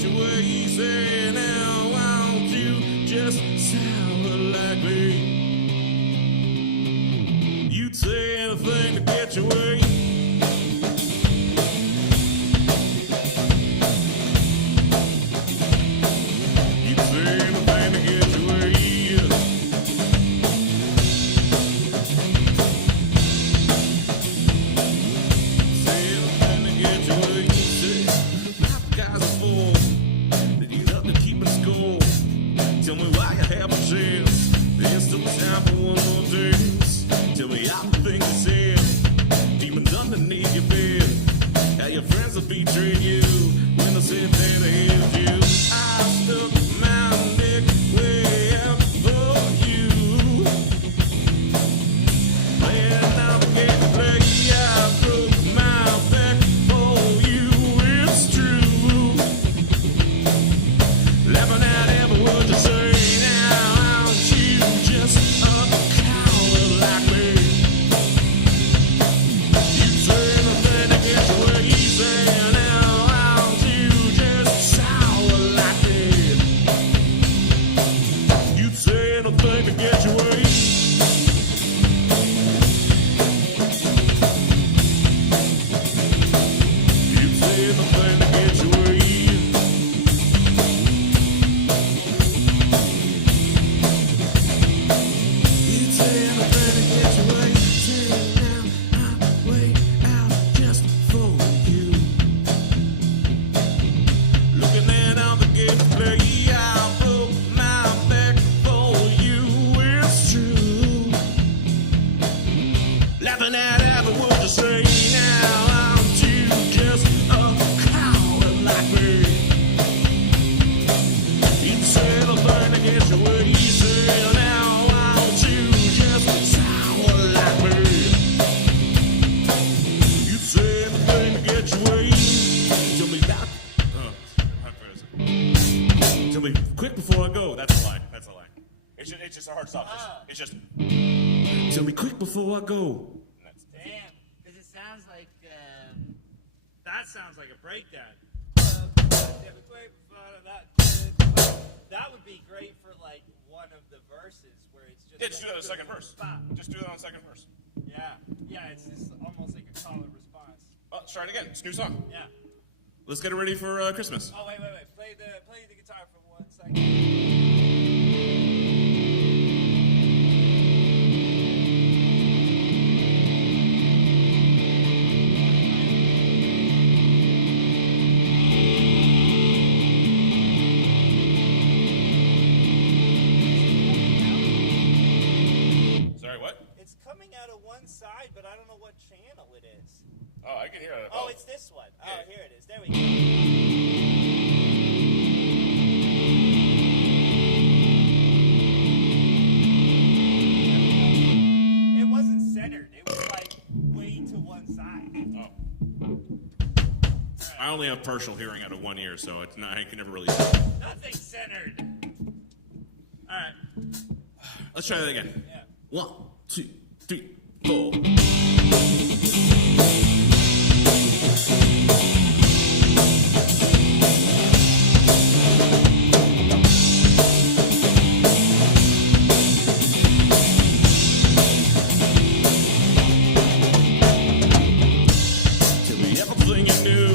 get you where you say now? Why don't you just sound like me? You'd say anything to get you where you. You'd say anything to get you where you. Say anything to get you where you say. My guys are full. They need up to keep it score. Tell me why you have a chance. There's still time for one more dance. Tell me how the things you said. Demons underneath your bed. How your friends will betray you when they said they hated you. I stuck my neck way out for you. Playing out the game to play. I broke my back for you. It's true. Laughing at every word you say. Now aren't you just a coward like me? You say anything to get you where you say. Now aren't you just sour like me? You say anything to get you where you. You say anything to get you where you. You'd say anything to get you where you say. Now I'm way out just for you. Looking at all the game to play. I broke my back for you. It's true. Laughing at every word you say. Now aren't you just a coward like me? You'd say anything to get you where you say. Now aren't you just sour like me? You'd say anything to get you where you. Tell me about. Tell me quick before I go. That's a lie. That's a lie. It's just a hard stop. It's just. Tell me quick before I go. That's Damn, because it sounds like, that sounds like a breakdown. That would be great for, like, one of the verses where it's just... Yeah, just do that on the second verse. Just do that on the second verse. Yeah, it's just almost like a solid response. Oh, let's try it again. It's a new song. Yeah. Let's get it ready for Christmas. Oh, wait. Play the guitar for 1 second. Sorry, what? It's coming out of one side, but I don't know what channel it is. Oh, I can hear it. Oh, it's this one. Oh, Yeah. here it is. There we go. It wasn't centered. It was like way to one side. Oh. I only have partial hearing out of one ear, so it's not, I can never really tell. Nothing centered. All right. Let's try that again. Yeah. 1, 2, 3, 4. Tell me everything you knew,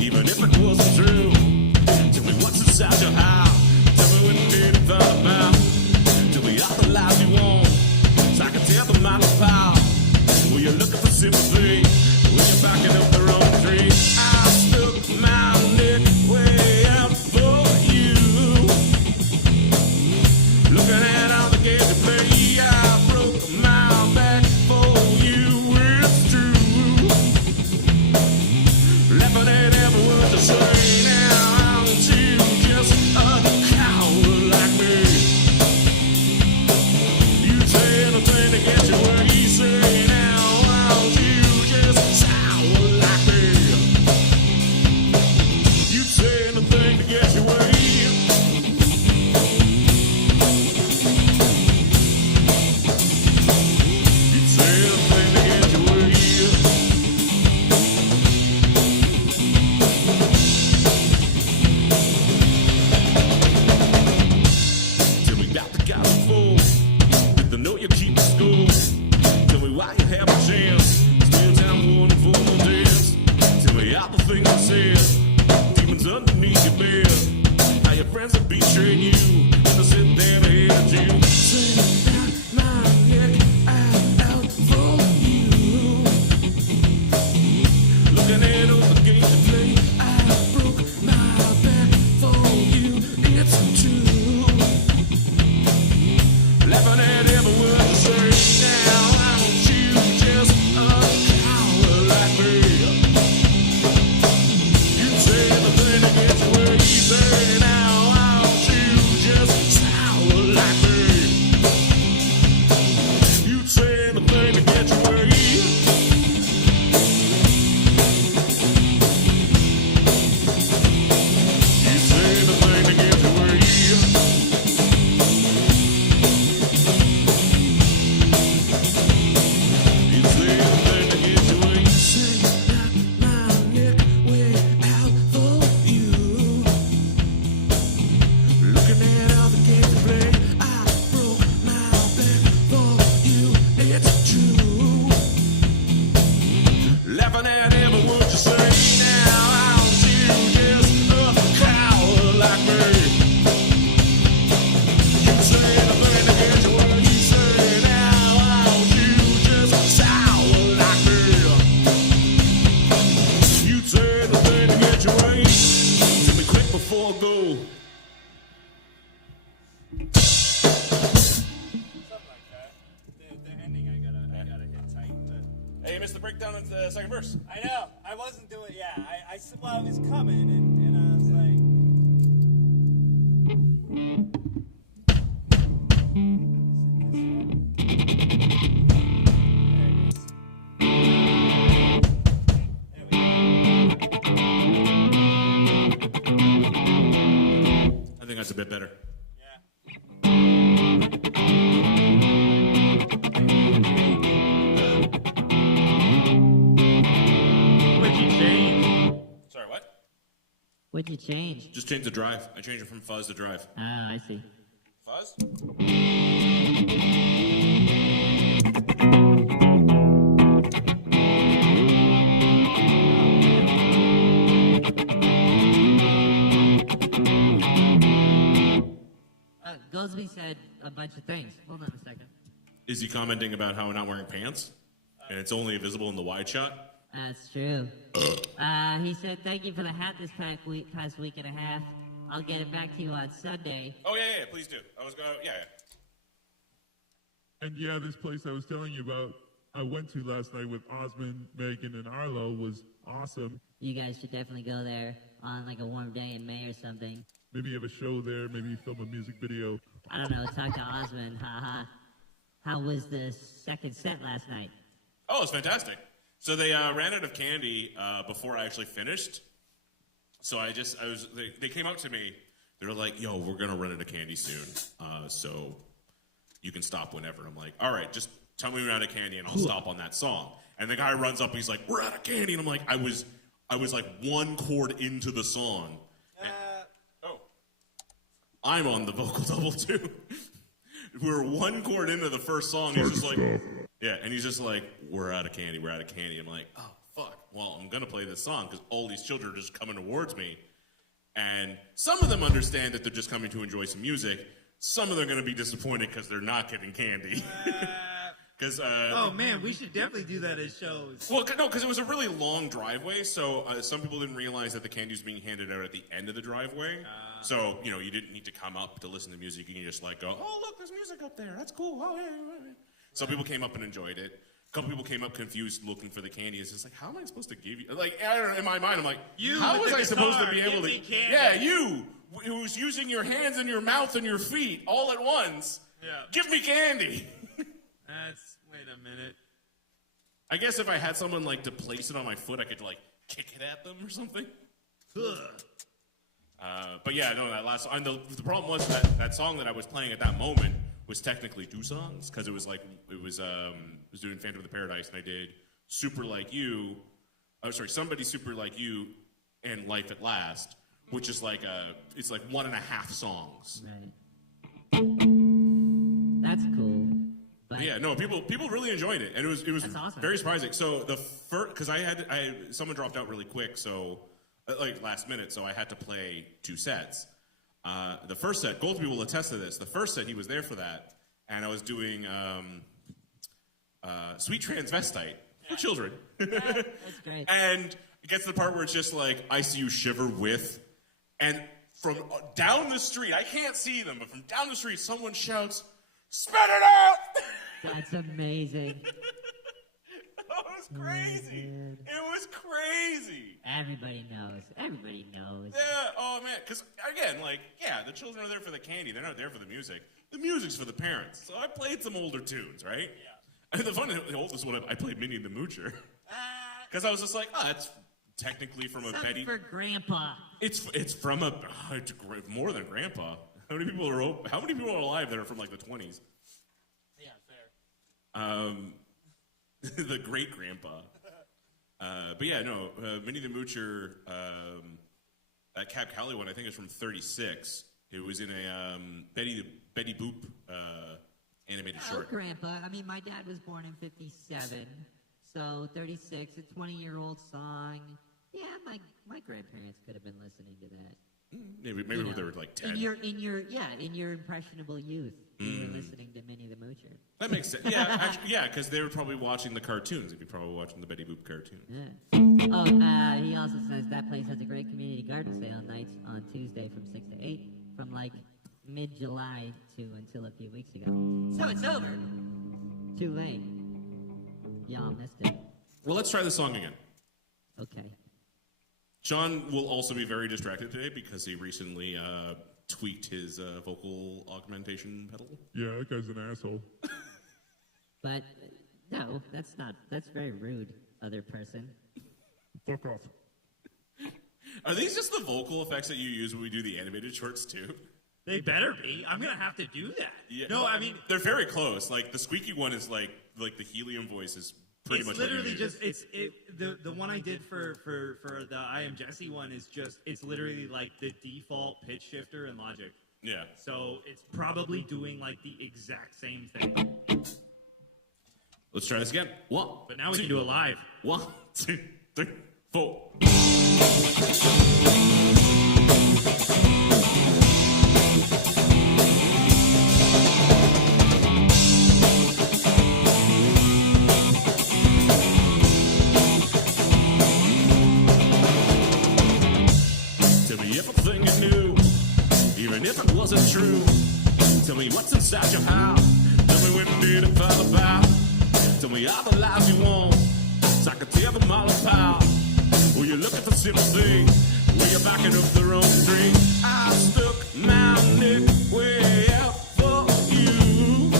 even if it wasn't true. Tell me what's inside your heart. Tell me what you did and thought about. Tell me all the lies you want, so I can tear them all apart. Well, you're looking for sympathy when you're backing up the wrong tree. I stuck my neck way out for you. Looking at all the games you play, I broke my back for you. It's true. Laughing at every word you say. Now aren't you just a coward like me? You say anything to get you where you say. Now aren't you just sour like me? that second verse. I know. I wasn't doing. Yeah. I said, well, it was coming, and I was like. I think that's a bit better. What'd you change? Sorry, what? What'd you change? Just change the drive. I changed it from fuzz to drive. Oh, I see. Fuzz? Goldsby said a bunch of things. Hold on a second. Is he commenting about how we're not wearing pants? And it's only visible in the wide shot? That's true. He said, thank you for the hat this past week and a half. I'll get it back to you on Sunday. Oh, yeah, please do. I was going to, yeah. And yeah, this place I was telling you about, I went to last night with Osmond, Megan, and Arlo was awesome. You guys should definitely go there on like a warm day in May or something. Maybe you have a show there, maybe you film a music video. I don't know, talk to Osmond, haha. How was the second set last night? Oh, it was fantastic. So they ran out of candy before I actually finished. So they came up to me. They were like, yo, we're going to run out of candy soon. So you can stop whenever. I'm like, all right, just tell me we're out of candy and I'll stop on that song. And the guy runs up and he's like, we're out of candy. And I'm like, I was like one chord into the song. I'm on the vocal double too. We were one chord into the first song. He's just like, yeah, and he's just like, we're out of candy, we're out of candy. I'm like, oh, fuck. Well, I'm going to play this song because all these children are just coming towards me. And some of them understand that they're just coming to enjoy some music. Some of them are going to be disappointed because they're not getting candy. Oh man, we should definitely do that at shows. Well, no, because it was a really long driveway, so some people didn't realize that the candy was being handed out at the end of the driveway. So, you didn't need to come up to listen to music. You can just like go, oh, look, there's music up there. That's cool. Oh, yeah. Some people came up and enjoyed it. A couple people came up confused looking for the candy. It's just like, how am I supposed to give you? Like, I don't know, in my mind, I'm like, how was I supposed to be able to? Yeah, you, who's using your hands and your mouth and your feet all at once. Yeah. Give me candy. Wait a minute. I guess if I had someone like to place it on my foot, I could like kick it at them or something. But yeah, no, that last song. The problem was that song that I was playing at that moment was technically two songs because it was doing Phantom of the Paradise and I did Super Like You. Somebody Super Like You and Life at Last, which is like it's like 1.5 songs. Right. That's cool. But yeah, no, people really enjoyed it, and it was awesome. Very surprising. So the first, because someone dropped out really quick, so like last minute, so I had to play 2 sets. The first set, Goldsby will attest to this. The first set, he was there for that, and I was doing Sweet Transvestite for children. that's great. And it gets to the part where it's just like I See You Shiver With, and from down the street, I can't see them, but from down the street, someone shouts, "Spit it out!" That's amazing. That was crazy. Oh, it was crazy. Everybody knows. Everybody knows. Yeah, oh man, because again, like, yeah, the children are there for the candy. They're not there for the music. The music's for the parents. So I played some older tunes, right? Yeah. And the oldest one, I played Minnie and the Moocher. Because I was just like, oh, that's technically from a Betty. for Grandpa. It's from a more than Grandpa. How many people are alive that are from like the 20s? Yeah, fair. The great Grandpa. But yeah, no, Minnie the Moocher, that Cab Calloway one, I think is from 36. It was in a Betty Boop animated short. Grandpa. I mean, my dad was born in 57, so 36, a 20-year-old song. Yeah, my grandparents could have been listening to that. Maybe when they were like 10. In your impressionable youth, you were listening to Minnie the Moocher. That makes sense. Yeah, actually, yeah, because they were probably watching the cartoons. They'd be probably watching the Betty Boop cartoon. Yeah. Oh, he also says that place has a great community garden sale nights on Tuesday from 6 to 8, from like mid-July to until a few weeks ago. So it's over. Too late. Y'all missed it. Well, let's try the song again. Okay. John will also be very distracted today because he recently tweaked his vocal augmentation pedal. Yeah, that guy's an asshole. But no, that's very rude, other person. Fuck off. Are these just the vocal effects that you use when we do the animated shorts too? They better be. I'm gonna have to do that. Yeah. No, I mean they're very close. Like the squeaky one is like the helium voice is pretty much literally what you use. just the one I did for the I Am Jesse one is just it's literally like the default pitch shifter in Logic. Yeah. So it's probably doing like the exact same thing. Let's try this again. One. But now we can do it live. 1, 2, 3, 4. Tell me everything you knew, even if it wasn't true. Tell me what's inside your heart. Tell me when did it fall about. Tell me all the lies you want, so I can tear them all apart. Will you look at the sympathy when you're backing up the wrong tree? I stuck my neck way out for you.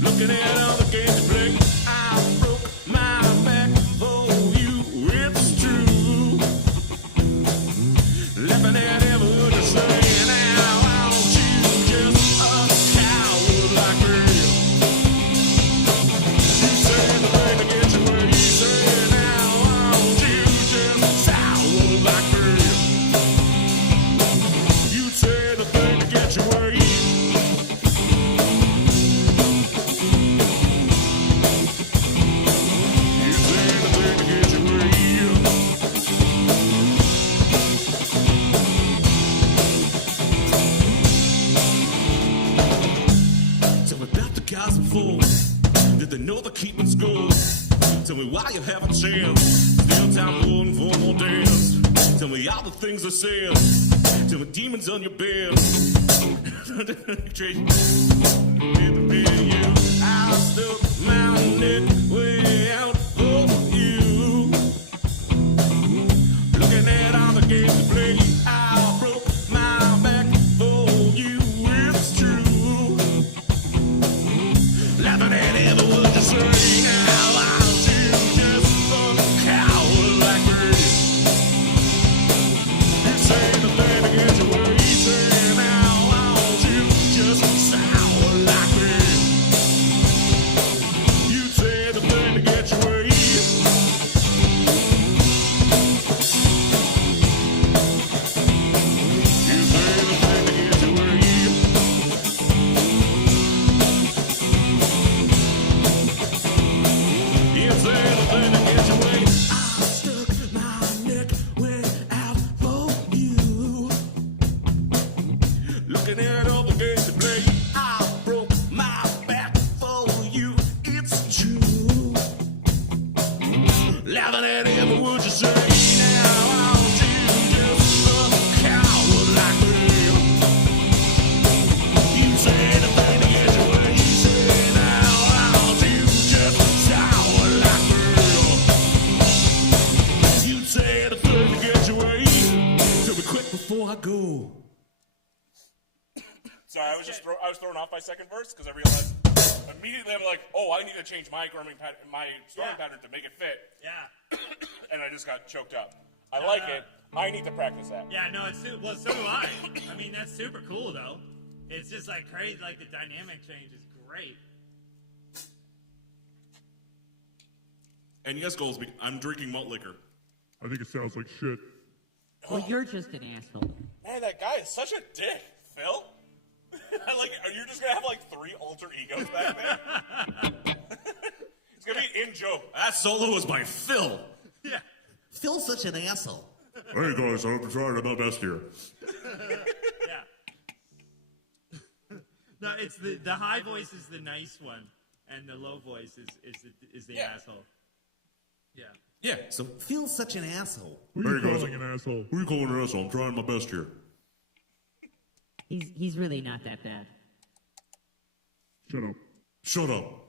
Looking at all the games you play, I broke my back for you. It's true. Laughing at every word you say. Now aren't you just a coward like me? You say the thing to get you where you say. Now aren't you just sour like me? You say the thing to get you where you. You say the thing to get you where you. Tell me about the guys before. Did they know they're keeping score? Tell me why you haven't changed. Still time for one for more days. Tell me all the things I said. Tell me demons on your bed. I stuck my neck way out for you. Looking at all the games you play, I broke my back for you. It's true. Laughing at every word you say. Now aren't you just a coward like me? You say the thing to get you where you say. Now aren't you just sour like me? You say the thing to get you where you. You say the thing to get you where you. You say the thing to get you where you. I stuck my neck way out for you. Looking at all the games you play, I broke my back for you. It's true. Laughing at every word you say. Now aren't you just a coward like me? You say the thing to get you where you say. Now aren't you just sour like me? You say the thing to get you where you. Tell me quick before I go. Sorry, I was thrown off by second verse because I realized immediately I'm like, oh, I need to change my strumming pattern to make it fit, Yeah. and I just got choked up. I like it. I need to practice that. Yeah, no, well, so do I. I mean, that's super cool, though. It's just like crazy, like the dynamic change is great. And yes, Goldsby, I'm drinking malt liquor. I think it sounds like shit. Well, you're just an asshole. Man, that guy is such a dick, Phil. I like it. Are you just gonna have like 3 alter egos back there? It's gonna be in joke. That solo was by Phil. Yeah. Phil's such an asshole. Hey guys, I'm trying my best here. Yeah. No, it's the high voice is the nice one, and the low voice is the Yeah. asshole. Yeah. Yeah, so Phil's such an asshole. Who are you calling an asshole? who are you calling an asshole? I'm trying my best here. He's really not that bad. Shut up. Shut up.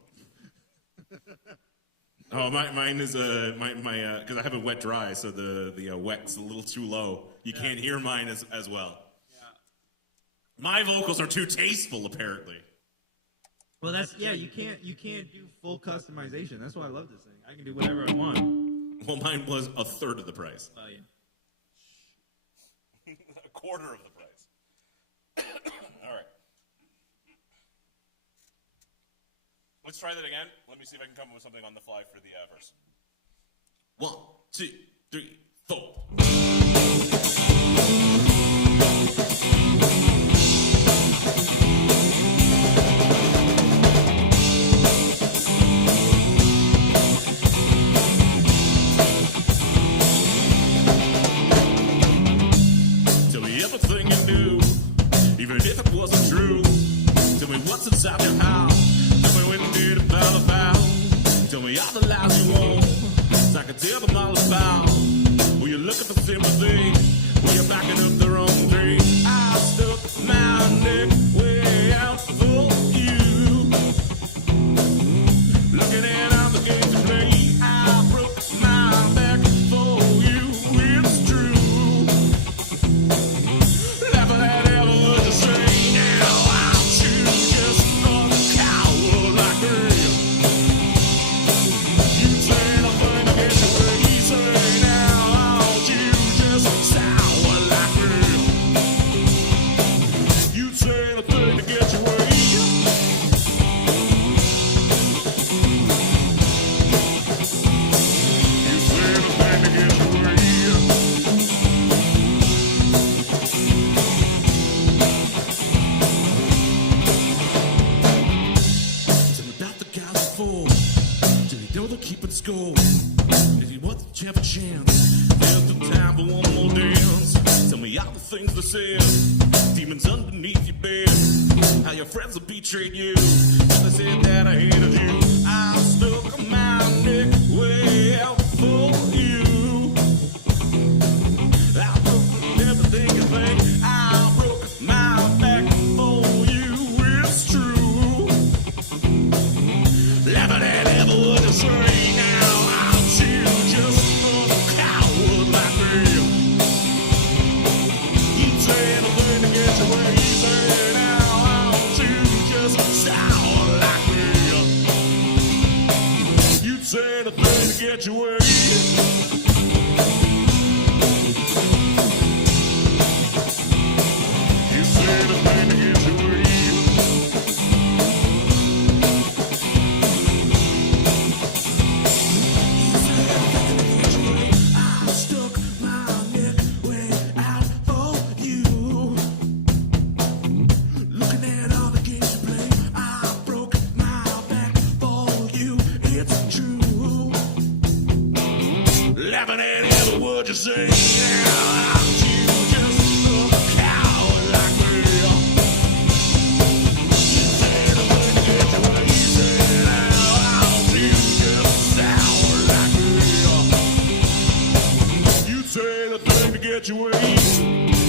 Oh, mine is my because I have it wet dry, so the wet's a little too low. You can't hear mine as well. Yeah. My vocals are too tasteful, apparently. Well, you can't do full customization. That's why I love this thing. I can do whatever I want. Well, mine was a third of the price. Oh yeah. A quarter of the price. All right. Let's try that again. Let me see if I can come up with something on the fly for the verse. 1, 2, 3, 4. Tell me everything you do, even if it wasn't true. Tell me what's inside your house. Tell me when you did about. Tell me all the lies you want, so I can tell them all about. When you're looking for sympathy, when you're backing up the wrong tree. I stuck my neck way out for you. Looking at all the games you play, I broke my back for you. It's true. Laughing at every word you say. Now I'll choose just a coward like me. You say nothing to get your way. You say now I'll choose just sour like me. You say nothing to get your way. You say nothing to get your way. Tell me about the guys before. Till you know they're keeping score. If you want to have a chance, there's the time for one more dance. Tell me all the things they said. Demons underneath your bed. How your friends have betrayed you. How they said that I hated you. I stuck my neck way out for you. I broke everything you think. I broke my back for you. It's true. Laughing at every word you say. Now I'll choose just a coward like me. You say anything to get your way. You say now I'll choose just sour like me. You say anything to get your way. You say anything to get your way. I stuck my neck way out for you. Looking at all the games you play, I broke my back for you. It's true. Laughing at every word you say. Yeah, I'll choose just a coward like me. You say nothing to get your way. You say now I'll choose just sour like me. You say nothing to get your way.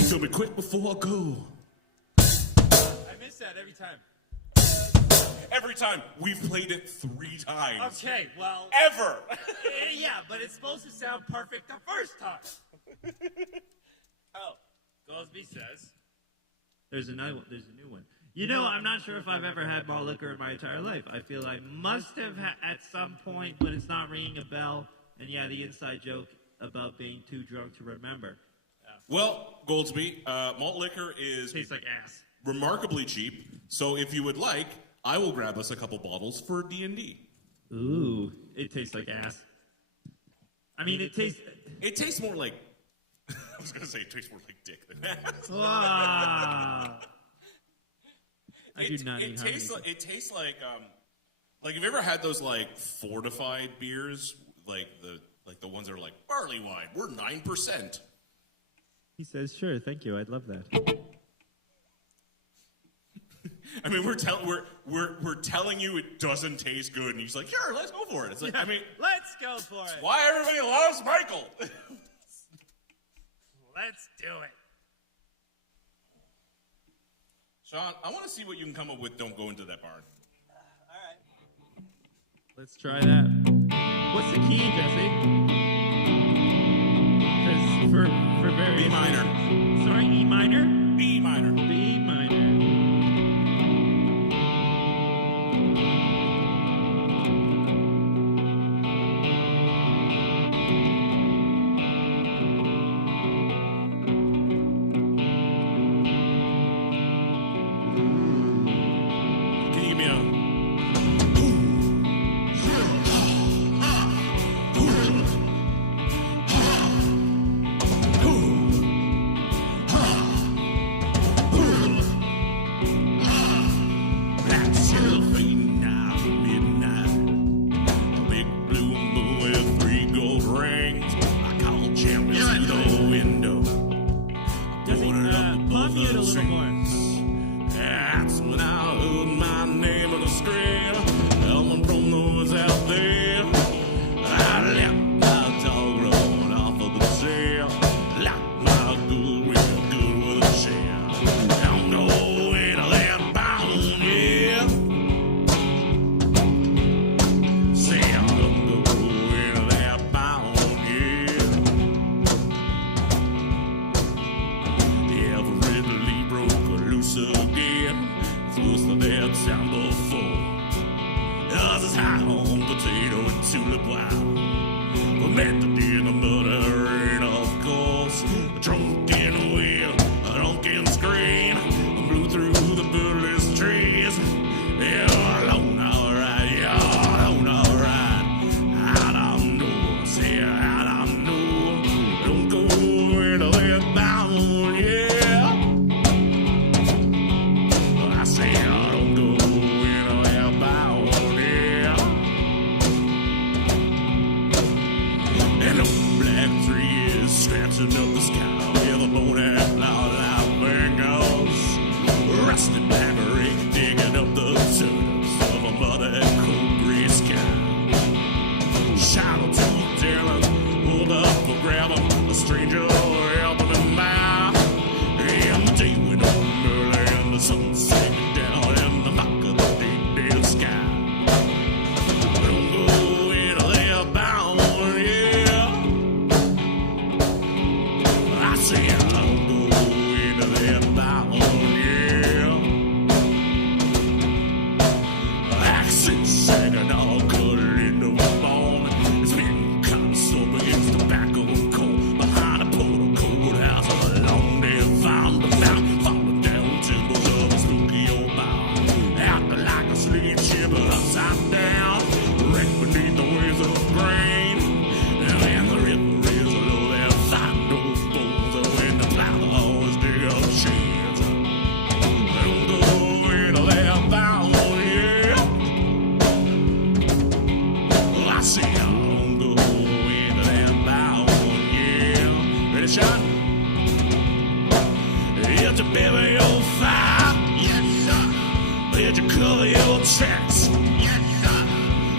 Tell me quick before I go. I miss that every time. Every time we've played it 3 times. Okay, well. Ever. Yeah, but it's supposed to sound perfect the first time. Oh, Goldsby says. There's a new one. You know, I'm not sure if I've ever had malt liquor in my entire life. I feel I must have at some point, but it's not ringing a bell. And yeah, the inside joke about being too drunk to remember. Well, Goldsby, malt liquor is Tastes like ass. remarkably cheap. So if you would like, I will grab us a couple bottles for D&D. Ooh, it tastes like ass. I mean, it tastes. It tastes more like. I was gonna say it tastes more like dick than ass. Ah. I do not It need tastes honey. like have you ever had those like fortified beers, like the ones that are like barley wine? We're 9%. He says, "Sure, thank you. I'd love that." I mean, we're telling you it doesn't taste good, and he's like, "Sure, let's go for it." It's like, I mean, Let's go for it. why everybody loves Michael? Let's do it. Sean, I want to see what you can come up with. Don't go into that barn. Let's try that. What's the key, Jesse? Because for various B minor. reasons. Sorry, E minor? B minor. B minor. Can you give me a... Black cellophane now midnight. A big blue moon with 3 gold rings. I call champions through the window. Jesse, pump it a little more. That's when I heard my name on the screen. Someone from those out there. I left my dog run off of the trail. Locked my good real good with a chair. I'm going to that bound, yeah. Say I'm going to that bound, yeah. Evidently broke loose again. Was the bad sound before. Us is high on potato and tulip wild. We met the deer, the murdering, of course. A drunken wheel, a drunken scream. I blew through the birdless trees. Yeah, alone, alright, yeah, alone, alright. I don't know, say I don't know. Don't go where the left bound, yeah. I say I don't go in a bound, yeah. And a black tree is scratching up the sky with a bone and loud fingers. Rusted back rake digging up the surface of a muddy cold gray sky. Shadow tooth Dylan, hold up for grabbing a stranger helping him out. And the day went on early and the sun sank down in the muck of the dead sky. Don't go in there bound, yeah. I say I don't go in there bound, yeah. Accent sagging all colored into a bone. It's been caught so against the back of a cold behind a portal cold house of a long day found the found falling down timbers of a spooky old bound. Acting like a sleep ship upside down, wrecked beneath the waves of grain. And the river is a low there, find no bones when the plow always dig up sheds. Don't go in there bound, yeah. I say I don't go in there bound, yeah. Ready, shot? You have to bury your fire, yes sir. Did you cover your tracks, yes sir.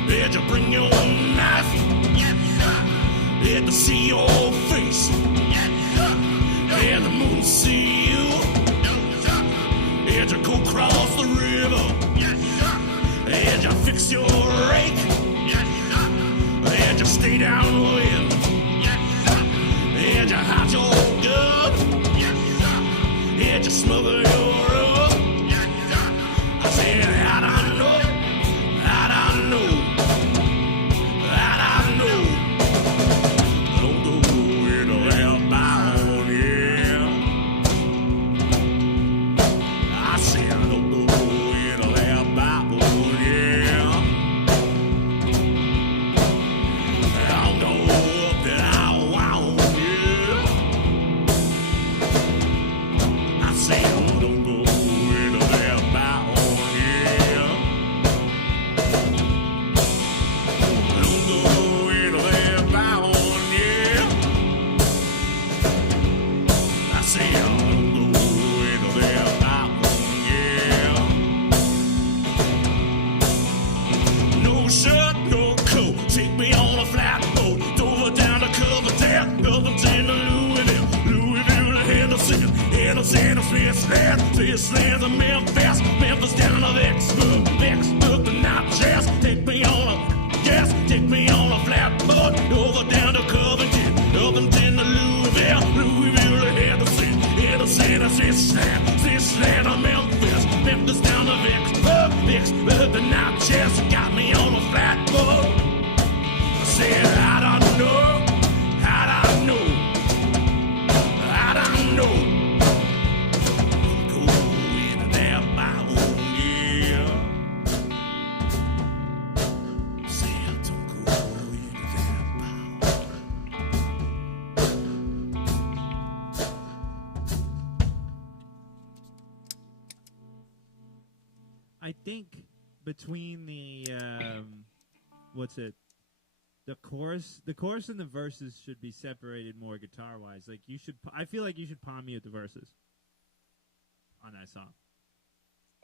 Did you bring your knife, yes sir. Did they see your face, yes sir. Did the moon see you, no sir. Did you go cross the river, yes sir. Did you fix your rake, yes sir. Did you stay down with, yes sir. Did you hide your gun, yes sir. Did you smother your rug, yes sir. I said I don't know, I don't know, I don't know. Don't go in there bound, yeah. I said I don't go in there bound, yeah. I don't know that I want, yeah. I say I don't go in there bound, yeah. Don't go in there bound, yeah. I say I don't go in there bound, yeah. No shirt, no coat, take me on a flatboat, over down the Coverdale, Coverdale to Louisville to Henderson to Smithland to Memphis, Memphis down to Vicksburg, Vicksburg to Natchez, take me on a, yes, Take me on a flatboat over down to Covington, up into Louisville, Cincinnati to Memphis down to Vicks, the night chest got me on a flatboat. I said, I don't know. Going there my own, yeah. Said, don't go into there my I think between the the chorus and the verses should be separated more guitar wise. Like you should, I feel like you should palm mute the verses on that song.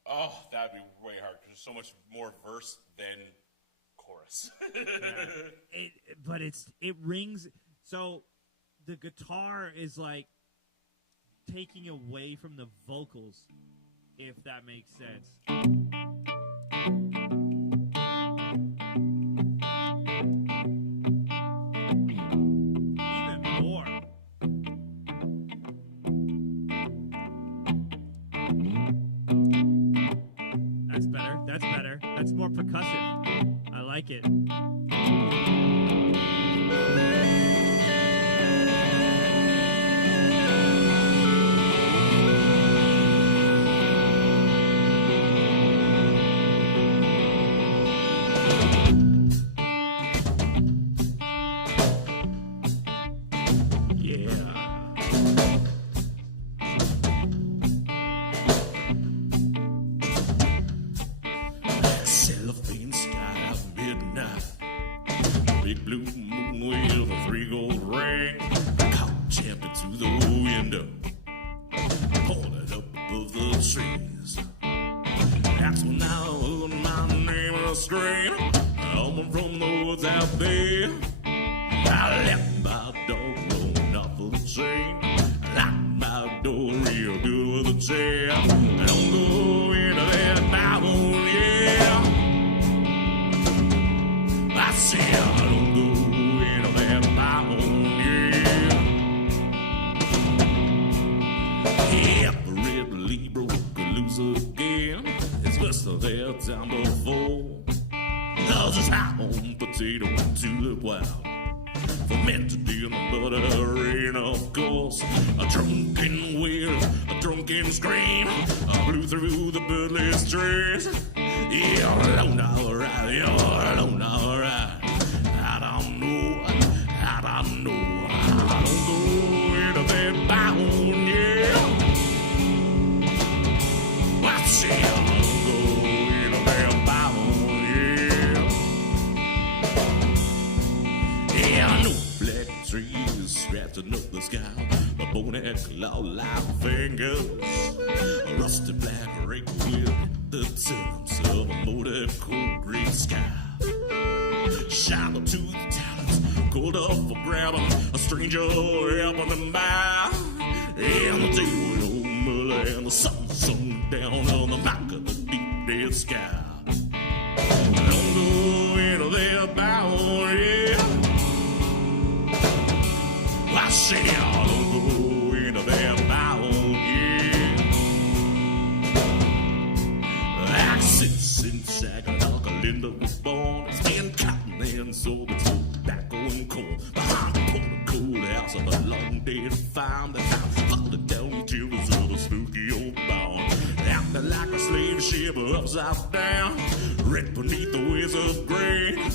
Oh, that'd be way hard because there's so much more verse than chorus. But it rings. So the guitar is like taking away from the vocals, if that makes sense. Even more. That's better. That's better. That's more percussive. I like it. cellophane sky of midnight. Big blue moon with a 3 gold ring. Caught jumping through the window, pointed up above the trees. That's when I heard my name and scream. Coming from the woods out there. I left my dog rolling off of the chain. Locked my door real good with a chair. I don't go into that Bible, yeah. I said I don't go into that Bible, yeah. Every broke loose again. It's just their time before. I was just hot on potato to the wild. Fermented in the butter rain, of course. A drunken wail, a drunken scream. I blew through the birdless trees. You're alone, alright, you're alone, alright. I don't know, I don't know. I don't go into that bound, yeah. I say I don't go into that bound, yeah. Yeah, I know black trees scratching up the sky. The bony claw-like fingers. A rusty black rake with the tips of a motive cold green sky. Shallow to the talents, cold up for grabbing. A stranger helping them by. And the day with old Miller and the sun sunk down on the back of the deep red sky. Don't go into their bound, yeah. I say I don't go into their bound, yeah. I sit inside a Linda was born. It's been cotton and sold its tobacco and corn. Behind the cold house of a long dead farm. The town flooded down timbers of a spooky old barn. Acting like a slave ship upside down, right beneath the wheels of grain.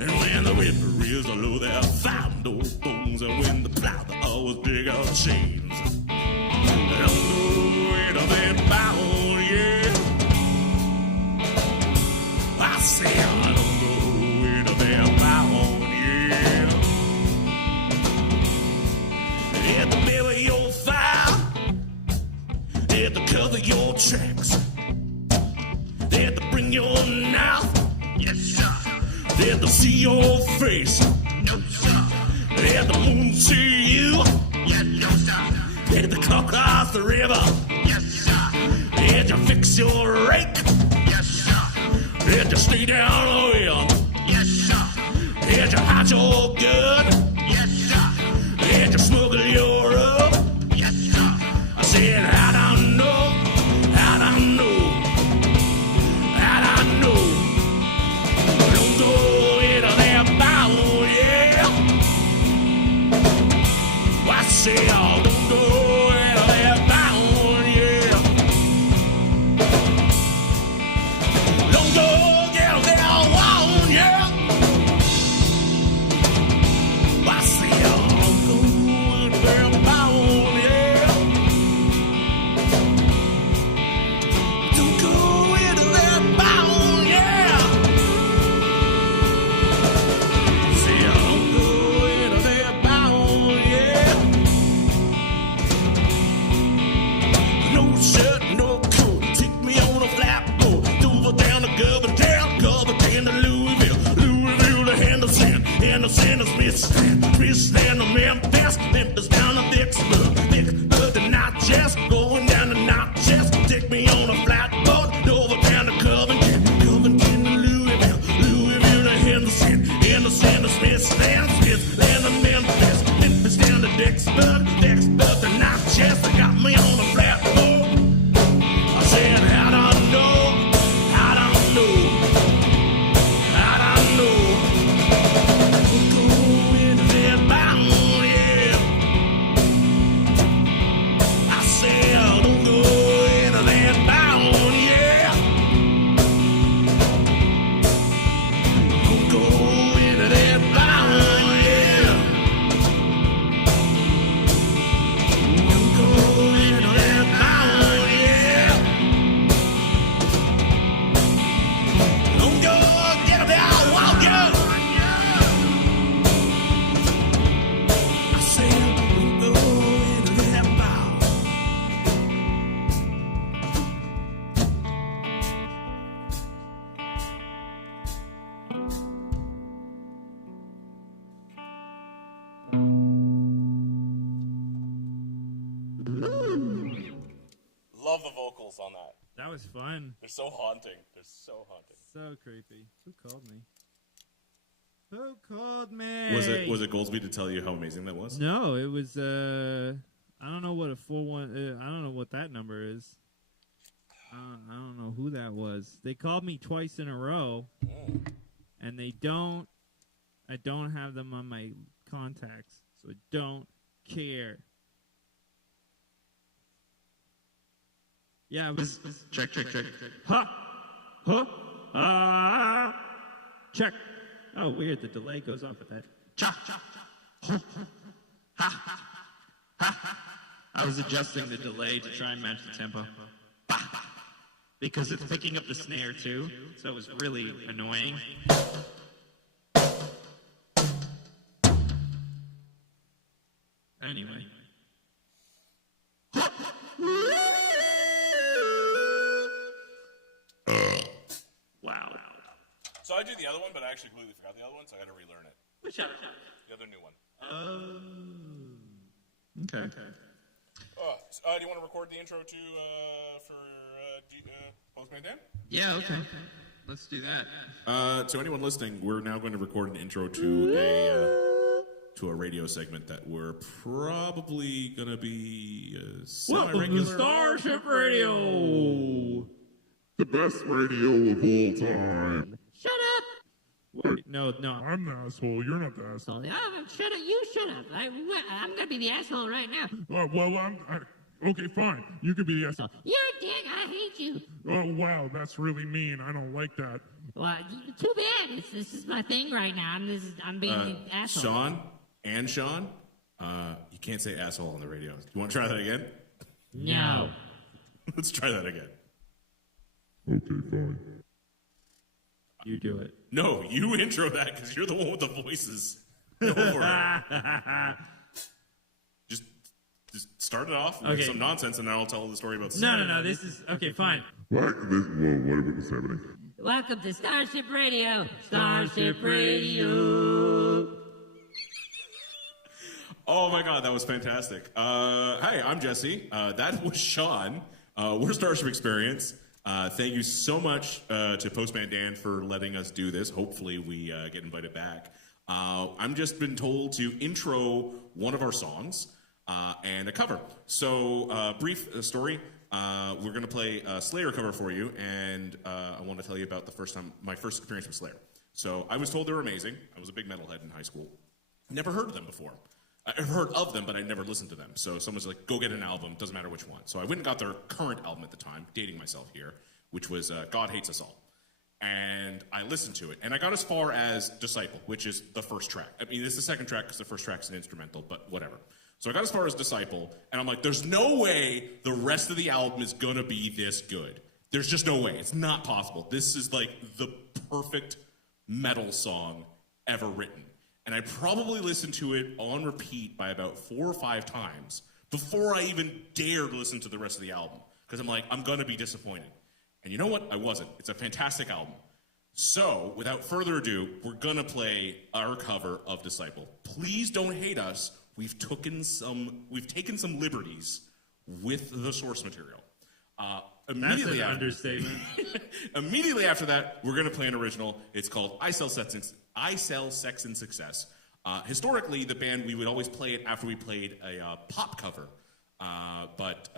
And when the river is low, they'll find old bones. And when the plow, they always dig out chains. Don't go into that bound, yeah. I say I don't go into that bound, yeah. They had to bury your fire. They had to cover your tracks. They had to bring your knife. Yes, sir. They had to see your face. No, sir. They had the moon see you. Yes, no, sir. They had to come across the river. Yes, sir. They had to fix your rake. Yes, sir. They had to stay down the hill. Yes, sir. say, oh, don't go anywhere bound, yeah. Don't go get there, wound, yeah. I say, oh, don't go anywhere bound, yeah. Don't go anywhere bound, yeah. Say, oh, don't go anywhere bound, yeah. No shirt, no coat. Take me on a flatboat. Over down to Coverdale, Coverdale to Louisville, Louisville to Henderson, Henderson to Smithland, Smithland to Memphis, Memphis down to Vicksburg, Vicksburg to Natchez, going down to Natchez. Take me on a flatboat. Over down to Covington, Covington to Louisville, Louisville to Henderson, Henderson to Smithland, Smithland to Memphis, Memphis down to Vicksburg, Vicksburg to Natchez. They got me on a flatboat. I said, I don't know, I don't know, I don't know. Don't go anywhere bound, yeah. I said, don't go anywhere bound, yeah. Don't go anywhere bound, yeah. Don't go anywhere bound, yeah. Don't go get up there, I won't go. I said, don't go anywhere bound. Love the vocals on that. That was fun. They're so haunting. They're so haunting. So creepy. Who called me? Who called me? Was it Goldsby to tell you how amazing that was? No, it was. I don't know what a 4-1. I don't know what that number is. I don't know who that was. They called me twice in a row, and they don't. I don't have them on my contacts, so I don't care. Yeah, it was check. Huh? Check. Oh, weird. The delay goes off with that. I was adjusting the delay to try and match the tempo. Because it's picking up the snare too, so it was really annoying. Anyway. Wow. So I did the other one, but I actually completely forgot the other one, so I got to relearn it. Which other? The other new one. Okay. Do you want to record the intro for Postman Dan? Yeah, okay. Let's do that. To anyone listening, we're now going to record an intro to a radio segment that we're probably going to be Welcome to semi-regular. Starship Radio! The best radio of all time. Shut up! Wait, no. I'm the asshole. You're not the asshole. Shut up! You shut up! I'm gonna be the asshole right now. Okay, fine. You can be the asshole. You're a dick. I hate you. Oh, wow. That's really mean. I don't like that. Well, too bad. This is my thing right now. I'm being the asshole. Sean, you can't say asshole on the radio. You want to try that again? No. Let's try that again. Okay, fine. You do it. No, you intro that because you're the one with the voices. Go for it. Just start it off with Okay. some nonsense, and then I'll tell the story about. No. This is okay. Fine. What is happening? Welcome to Starship Radio. Starship Radio. Oh my God, that was fantastic. Hi, I'm Jesse. That was Sean. We're Starship Experience. Thank you so much to Postman Dan for letting us do this. Hopefully we get invited back. I'm just been told to intro one of our songs and a cover. So brief story. We're going to play a Slayer cover for you, and I want to tell you about my first experience with Slayer. So I was told they were amazing. I was a big metalhead in high school. Never heard of them before. I've heard of them, but I never listened to them. So someone's like, go get an album, doesn't matter which one. So I went and got their current album at the time, dating myself here, which was God Hates Us All. And I listened to it, and I got as far as Disciple, which is the first track. I mean, it's the second track because the first track's an instrumental, but whatever. So I got as far as Disciple, and I'm like, there's no way the rest of the album is gonna be this good. There's just no way. It's not possible. This is like the perfect metal song ever written. And I probably listened to it on repeat by about 4 or 5 times before I even dared listen to the rest of the album. Because I'm like, I'm gonna be disappointed. And you know what? I wasn't. It's a fantastic album. So, without further ado, we're gonna play our cover of Disciple. Please don't hate us. We've taken some liberties with the source material. That's an understatement. Immediately after that, we're gonna play an original. It's called I Sell Sex and Success. Historically, the band, we would always play it after we played a pop cover. But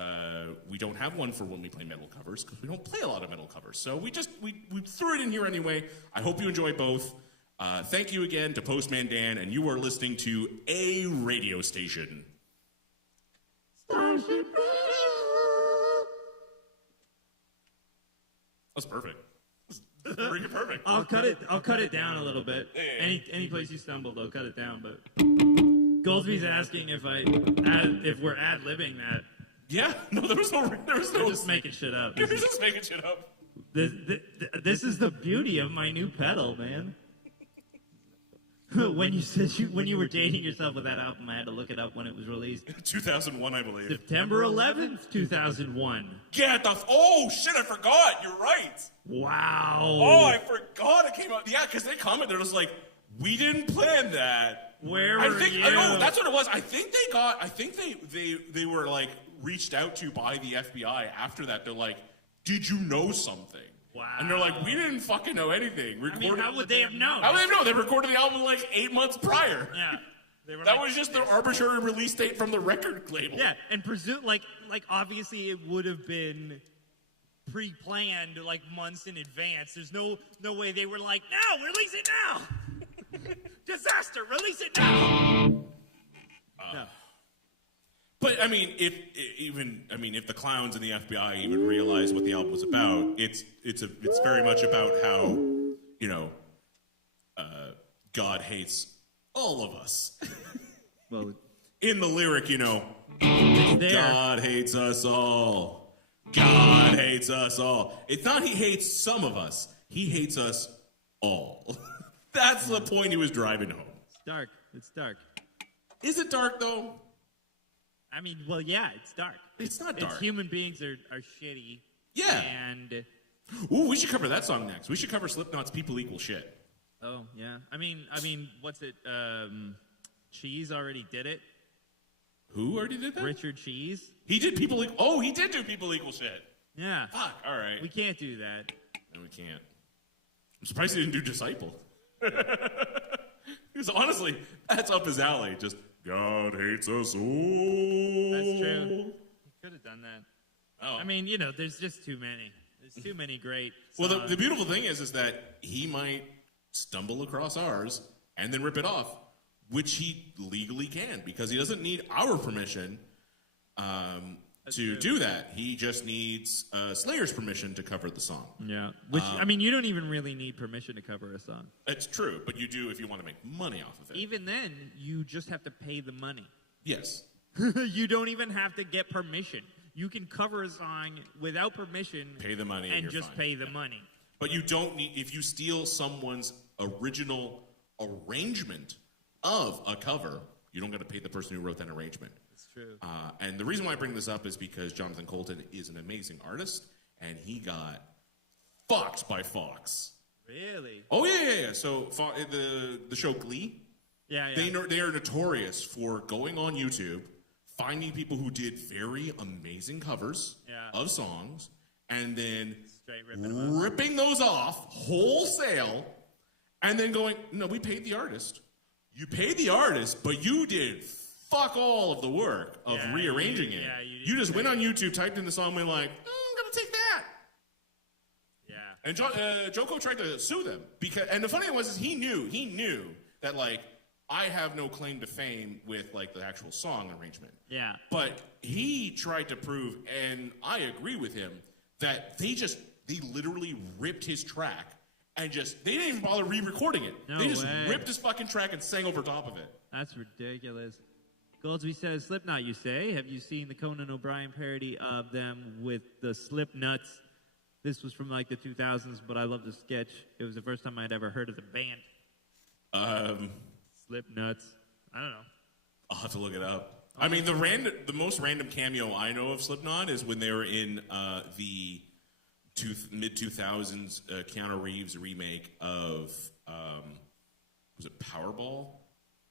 we don't have one for when we play metal covers because we don't play a lot of metal covers. So we threw it in here anyway. I hope you enjoy both. Thank you again to Postman Dan, and you are listening to a radio station. Starship That's perfect. That's freaking perfect. I'll cut it down a little bit. Yeah. Any place you stumbled, I'll cut it down. But Goldsby's asking if we're ad-libbing that. Yeah, no, there was no. We're just making shit up. You're just making shit up. This is the beauty of my new pedal, man. When you were dating yourself with that album, I had to look it up when it was released. 2001, I believe. September 11th, 2001. Oh shit! I forgot. You're right. Wow. Oh, I forgot it came out. Yeah, because they commented. It was like, we didn't plan that. Where I were think you? I know that's what it was. I think they were like reached out to by the FBI after that. They're like, did you know something? Wow. And they're like, we didn't fucking know anything. How would they have known? How would they know? They recorded the album like 8 months prior. Yeah. They were That was just their arbitrary release date from the record label. Yeah, and like obviously it would have been pre-planned like months in advance. There's no way they were like, no, release it now. Disaster, release it now. No. But I mean, if the clowns and the FBI even realized what the album was about, it's very much about how God hates all of us. Well, in the lyric, it's there. God hates us all. God hates us all. It's not he hates some of us. He hates us all. That's the point he was driving home. It's dark. It's dark. Is it dark though? I mean, well, yeah, it's dark. It's not dark. Human beings are shitty. Yeah. And ooh, we should cover that song next. We should cover Slipknot's "People Equal Shit." oh yeah, I mean, what's it? Cheese already did it. Who already did that? Richard Cheese. He did "People." Oh, he did do "People Equal Shit." Yeah. Fuck. All right. We can't do that. No, we can't. I'm surprised he didn't do "Disciple." Because honestly, that's up his alley. Just God hates us all. That's true. Could have done that. Oh. I mean, there's just too many. There's too many great Well, songs. the beautiful thing is that he might stumble across ours and then rip it off, which he legally can because he doesn't need our permission to do that. He just needs Slayer's permission to cover the song. Yeah. Which, I mean, you don't even really need permission to cover a song. It's true, but you do if you want to make money off of it. Even then, you just have to pay the money. Yes. You don't even have to get permission. You can cover a song without permission. Pay the money and you're just fine. pay the money. But you don't need, if you steal someone's original arrangement of a cover, you don't got to pay the person who wrote that arrangement. That's true. And the reason why I bring this up is because Jonathan Colton is an amazing artist, and he got fucked by Fox. Really? Oh, yeah. So the show Glee, Yeah. they are notorious for going on YouTube, finding people who did very amazing covers of songs, and then Straight ripping those off wholesale, and then going, no, we paid the artist. You paid the artist, but you did fuck all of the work of rearranging it. Yeah, you just went on YouTube, typed in the song, and went like, I'm gonna take that. Yeah. And Joko tried to sue them and the funny thing was is he knew that like I have no claim to fame with like the actual song arrangement. Yeah. But he tried to prove, and I agree with him, that they literally ripped his track and they didn't even bother re-recording it. No they just way. ripped his fucking track and sang over top of it. That's ridiculous. Goldsby says, Slipknot, you say? Have you seen the Conan O'Brien parody of them with the Slipknots? This was from like the 2000s, but I love the sketch. It was the first time I'd ever heard of the band. Slipknots. I don't know. I'll have to look it up. I mean, the most random cameo I know of Slipknot is when they were in the mid-2000s Keanu Reeves remake of, was it Powerball?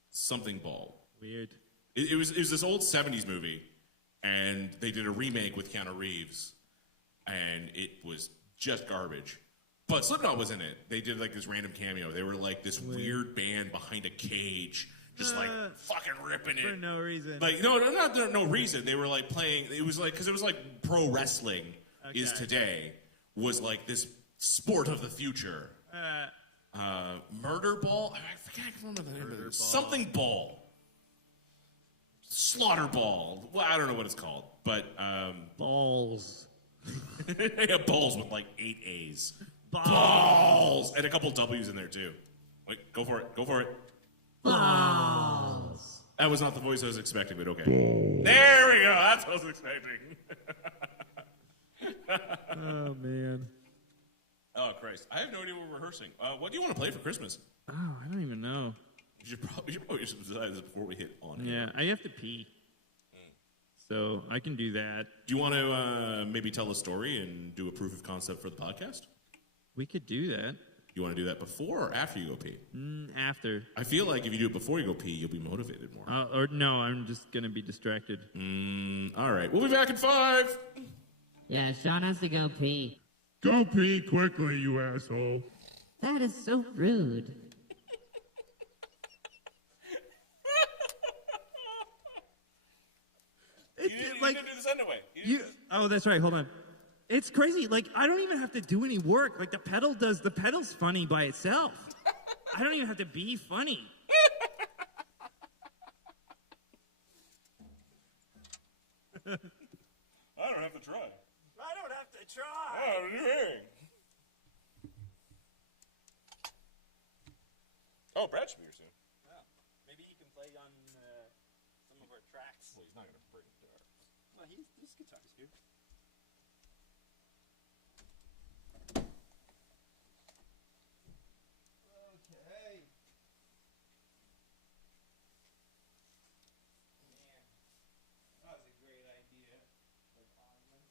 Something Ball. Weird. It was this old 70s movie, and they did a remake with Keanu Reeves, and it was just garbage. But Slipknot was in it. They did like this random cameo. They were like this weird band behind a cage, just like fucking ripping it For no reason. Like no reason. They were like playing. It was like because it was like pro wrestling is today was like this sport of the future. Murder Ball. I can't remember the name of it. Something Ball. Slaughter Ball. Well, I don't know what it's called, but Balls. yeah, balls with like 8 A's. Balls and a couple W's in there too. Like, go for it. Go for it. Balls. That was not the voice I was expecting, but okay. There we go. That's what I was expecting. Oh, man. Oh, Christ. I have no idea what we're rehearsing. What do you want to play for Christmas? Oh, I don't even know. You should probably decide this before we hit on. Yeah, I have to pee. So I can do that. Do you want to maybe tell a story and do a proof of concept for the podcast? We could do that. You want to do that before or after you go pee? After. I feel like if you do it before you go pee, you'll be motivated more. Or no, I'm just going to be distracted. All right. We'll be back in 5. Yeah, Sean has to go pee. Go pee quickly, you asshole. That is so rude. You didn't do this anyway. Oh, that's right. Hold on. It's crazy. Like, I don't even have to do any work. Like, the pedal's funny by itself. I don't even have to be funny. I don't have to try. I don't have to try. Oh, what are you hearing? Oh, Brad should be here soon. Maybe he can play on some of our tracks. Well, he's not going to bring guitar. Well, this guitar's good. Okay. Man, that was a great idea. Like audience.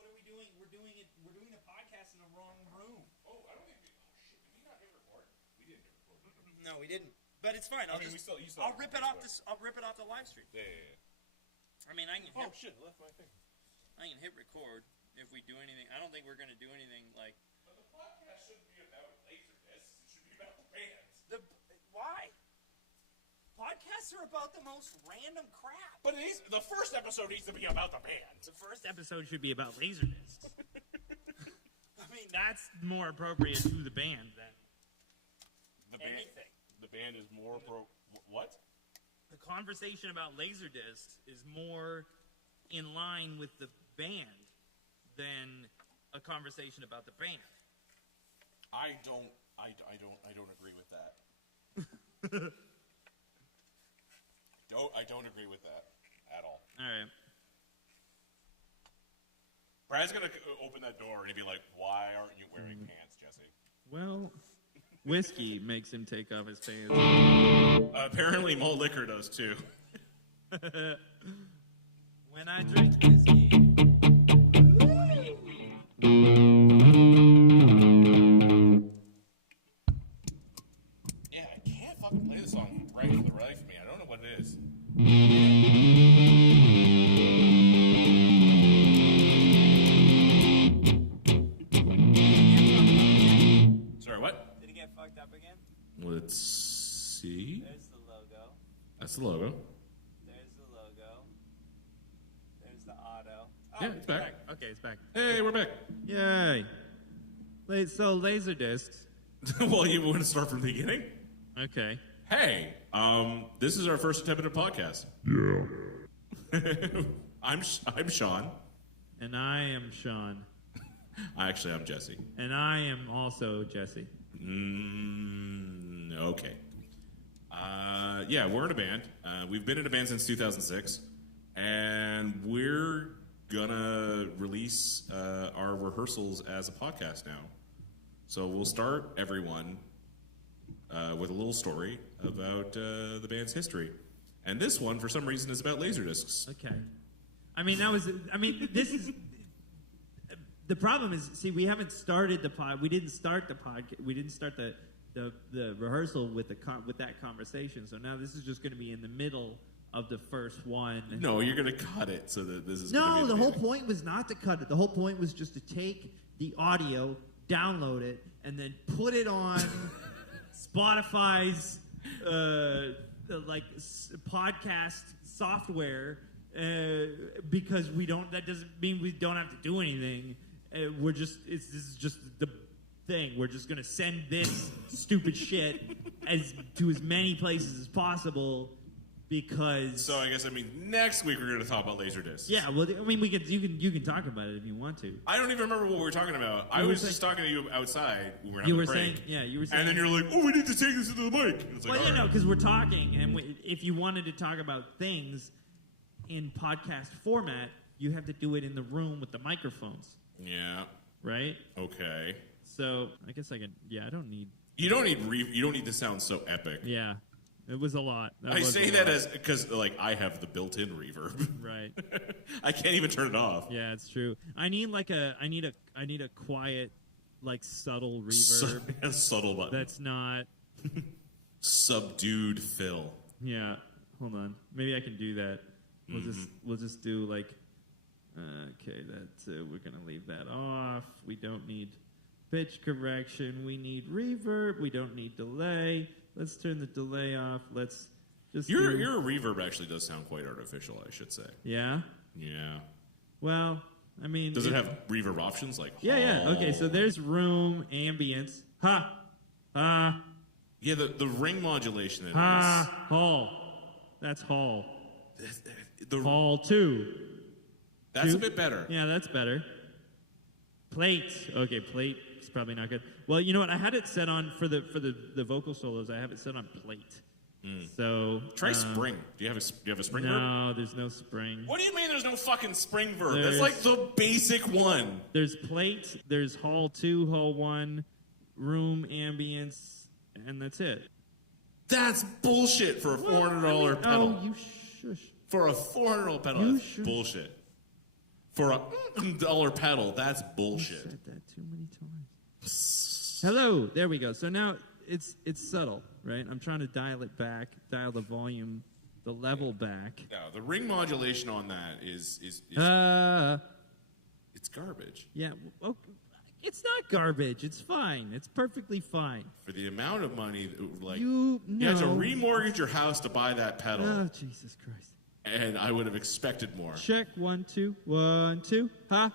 what are we doing? We're doing the podcast in the wrong room. Oh, I don't think we... Oh, shit. Did we not hit record? We didn't hit record. No, we didn't. But it's fine. You still I'll rip it off this. I'll rip it off the live stream. Yeah. I mean, I can. Oh, shit. I left my thing. I can hit record if we do anything. I don't think we're gonna do anything like. But the podcast shouldn't be about Laserdiscs. It should be about the band. Why? Podcasts are about the most random crap. But the first episode needs to be about the band. The first episode should be about Laserdiscs. I mean, That's more appropriate to the band than The band. anything. The band is more what? the conversation about Laserdiscs is more in line with the band than a conversation about the band. I don't agree with that. I don't agree with that at all. All right. Brad's gonna open that door and he'd be like, "Why aren't you wearing pants, Jesse?" Well, whiskey makes him take off his pants. Apparently, malt liquor does too. When I drink whiskey. Yeah, I can't fucking play the song right for the life of me. I don't know what it is. Sorry, what? Did it get fucked up again? Let's see. There's the logo. That's the logo. There's the logo. There's the auto. Yeah, it's back. Okay, it's back. Hey, we're back. Yay. So, Laserdiscs. Well, you want to start from the beginning? Okay. Hey, this is our first attempt at a podcast. Yeah. I'm Sean. And I am Sean. Actually, I'm Jesse. And I am also Jesse. Okay. Yeah, we're in a band. We've been in a band since 2006, and we're gonna release our rehearsals as a podcast now. So we'll start everyone with a little story about the band's history, and this one, for some reason, is about Laserdiscs. Okay. This is... The problem is, see, we haven't started the pod. We didn't start the podcast. We didn't start the rehearsal with that conversation. So now this is just going to be in the middle of the first one. No, you're gonna cut it so that this is. No, gonna be the whole point was not to cut it. The whole point was just to take the audio, download it, and then put it on Spotify's podcast software. Because we don't. That doesn't mean we don't have to do anything. This is just the thing. We're just gonna send this stupid shit to as many places as possible because. So I guess next week we're gonna talk about Laserdiscs. Yeah, well, you can talk about it if you want to. I don't even remember what we were talking about. I was just talking to you outside when we were having You were a break. saying, you were saying, and then you're like, "Oh, we need to take this into the mic." And it's like, well, all right. because we're talking, and if you wanted to talk about things in podcast format, you have to do it in the room with the microphones. Yeah. Right? Okay. So I guess I can. Yeah, I don't need. You don't need to sound so epic. Yeah, it was a lot. I say that as because I have the built-in reverb. Right. I can't even turn it off. Yeah, it's true. I need a quiet, subtle reverb. A subtle button. That's not Subdued fill. Yeah. Hold on. Maybe I can do that. We'll just do okay, that's we're gonna leave that off. We don't need pitch correction. We need reverb. We don't need delay. Let's turn the delay off. Let's just Your reverb actually does sound quite artificial, I should say. Yeah? Yeah. Well, does it have reverb options Yeah. Okay, so there's room, ambience. Yeah, the ring modulation in Hall. That's Hall. Hall 2. That's a bit better. Yeah, that's better. Plate. Okay, plate is probably not good. Well, you know what? I had it set on for the vocal solos. I have it set on plate. So try spring. Do you have a spring verb? No, there's no spring. What do you mean there's no fucking spring verb? That's the basic one. There's plate. There's Hall 2, Hall 1, room, ambience, and that's it. That's bullshit for a $400 pedal. Oh, you shush. For a $400 pedal, that's bullshit. For $1 pedal, that's bullshit. Said that too many times. Hello, there we go. So now it's subtle, right? I'm trying to dial it back, dial the volume, the level back. No, the ring modulation on that is it's garbage. Yeah, well, it's not garbage. It's fine. It's perfectly fine. For the amount of money, like You had to know. remortgage your house to buy that pedal, Oh, Jesus Christ. and I would have expected more. Check 1 2 1 2. Huh?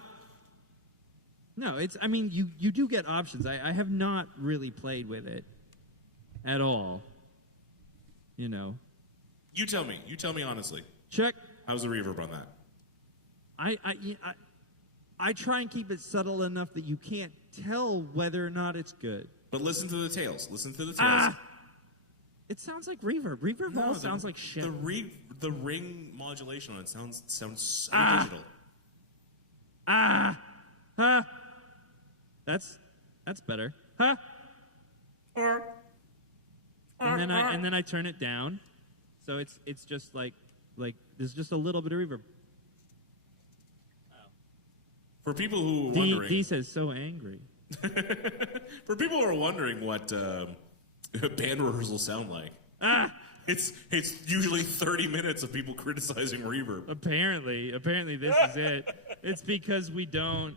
No, it's. I mean, you do get options. I have not really played with it at all. You know. You tell me. You tell me honestly. Check. How's the reverb on that? I try and keep it subtle enough that you can't tell whether or not it's good. But listen to the tails. Listen to the tails. It sounds like reverb. Reverb all sounds like shit. The ring modulation on it sounds so digital. That's better. Huh? And then I turn it down, so it's just like there's just a little bit of reverb. For people who are wondering, D says so angry. for people who are wondering what band rehearsals sound like, it's usually 30 minutes of people criticizing reverb. Apparently this is it. It's because we don't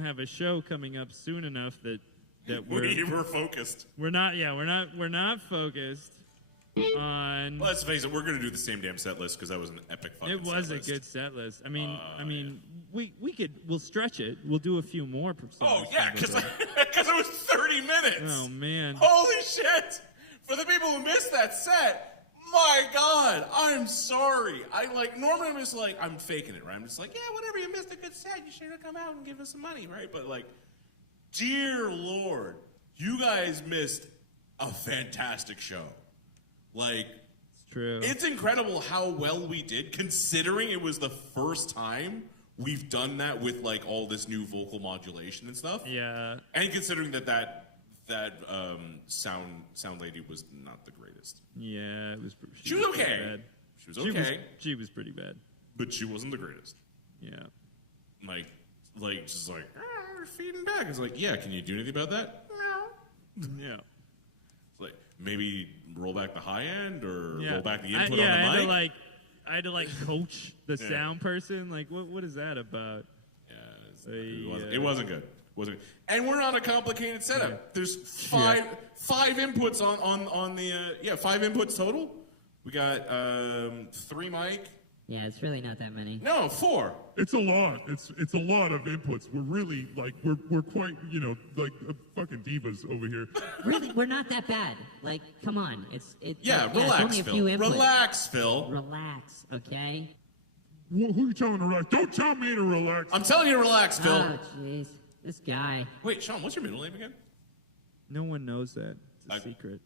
have a show coming up soon enough that We're focused. we're not focused on. Let's face it, we're going to do the same damn set list because that was an epic fucking It was set a list. good set list. I mean, we'll stretch it. We'll do a few more. Oh, yeah, because it was 30 minutes. Oh man. Holy shit! For the people who missed that set, my God, I'm sorry. Normally I'm just like, I'm faking it, right? I'm just like, yeah, whatever, you missed a good set, you should have come out and give us some money, right? But like, dear Lord, you guys missed a fantastic show. Like, It's true. it's incredible how well we did, considering it was the first time we've done that with like all this new vocal modulation and stuff. Yeah. And considering that sound lady was not the greatest. Yeah, it was. She was pretty okay. bad. She was okay, She was pretty bad. but she wasn't the greatest. Yeah. Like just like feeding back. It's like, yeah, can you do anything about that? No. Yeah. It's like maybe roll back the high end or Yeah. roll back the input I on the had mic. I had to coach the Yeah. sound person. Like, what is that about? Yeah, it wasn't good. And we're on a complicated setup. Yeah. There's five inputs on the 5 inputs total. We got 3 mic. Yeah, it's really not that many. No, 4. It's a lot. It's a lot of inputs. We're really we're quite fucking divas over here. Really, we're not that bad. Like, come on. It's Yeah, it's relax, only a Phil. few inputs. Relax, Phil. Relax, okay? Who are you telling to relax? Don't tell me to relax. I'm telling you to relax, Phil. Oh, jeez. This guy. Wait, Sean, what's your middle name again? No one knows that. It's a I- secret.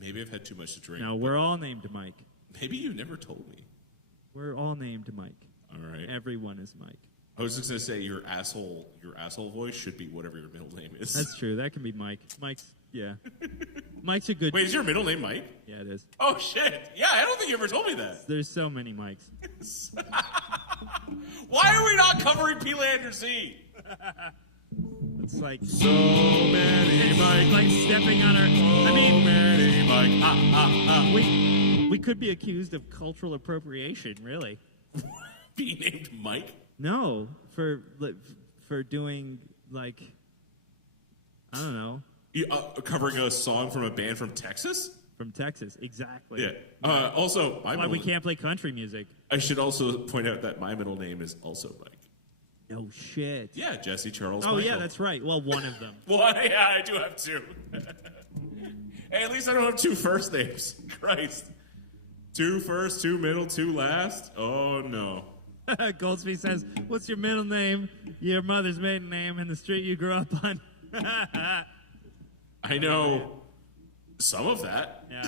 Maybe I've had too much to drink. No, we're all named Mike. Maybe you never told me. We're all named Mike. All right. Everyone is Mike. I was just gonna say your asshole voice should be whatever your middle name is. That's true. That can be Mike. Yeah. Mike's a good. Wait, is your middle name Mike? Yeah, it is. Oh shit! Yeah, I don't think you ever told me that. There's so many Mikes. Why are we not covering P. Lander Z? It's like So many Mike. like stepping on our. I mean, many Mike. we could be accused of cultural appropriation, really. Be named Mike. No, for doing like I don't know, You, covering a song from a band from Texas. from Texas, exactly. Yeah. Also, Why we can't play country music? I should also point out that my middle name is also Mike. No shit. Yeah, Jesse Charles. Oh Michael. yeah, that's right. Well, one of them. Well, yeah, I do have 2. Hey, at least I don't have 2 first names. Christ. 2 first, 2 middle, 2 last. Oh no. Goldsby says, "What's your middle name? Your mother's maiden name, and the street you grew up on." I know some of that. Yeah.